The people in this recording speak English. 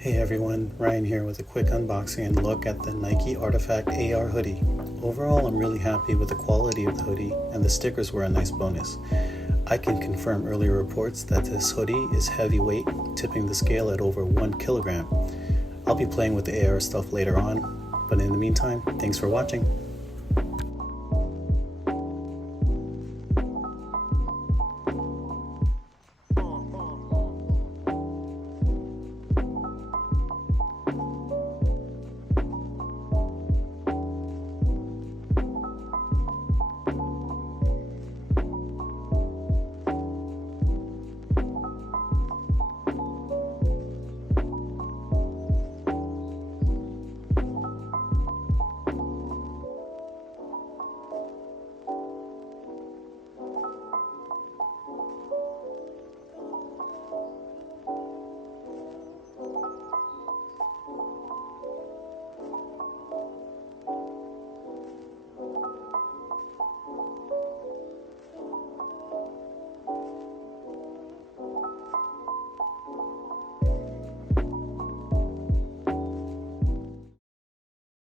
Hey everyone, Ryan here with a quick unboxing and look at the Nike RTFKT AR hoodie. Overall, I'm really happy with the quality of the hoodie, and the stickers were a nice bonus. I can confirm earlier reports that this hoodie is heavyweight, tipping the scale at over 1 kilogram. I'll be playing with the AR stuff later on, but in the meantime, thanks for watching.